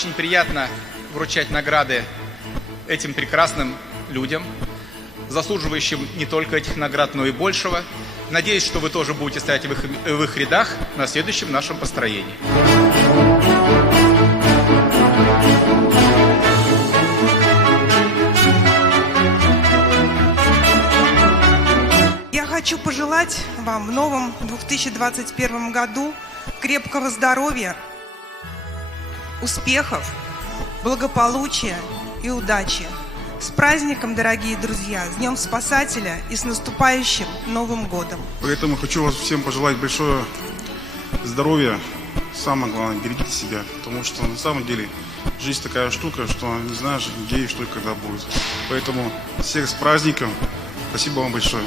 очень приятно вручать награды этим прекрасным людям, заслуживающим не только этих наград, но и большего. Надеюсь, что вы тоже будете стоять в их рядах на следующем нашем построении. Я хочу пожелать вам в новом 2021 году крепкого здоровья, успехов, благополучия и удачи. С праздником, дорогие друзья, с Днем Спасателя и с наступающим Новым годом. Поэтому хочу вас всем пожелать большое здоровья. Самое главное, берегите себя, потому что на самом деле жизнь такая штука, что не знаешь, где и что и когда будет. Поэтому всех с праздником. Спасибо вам большое.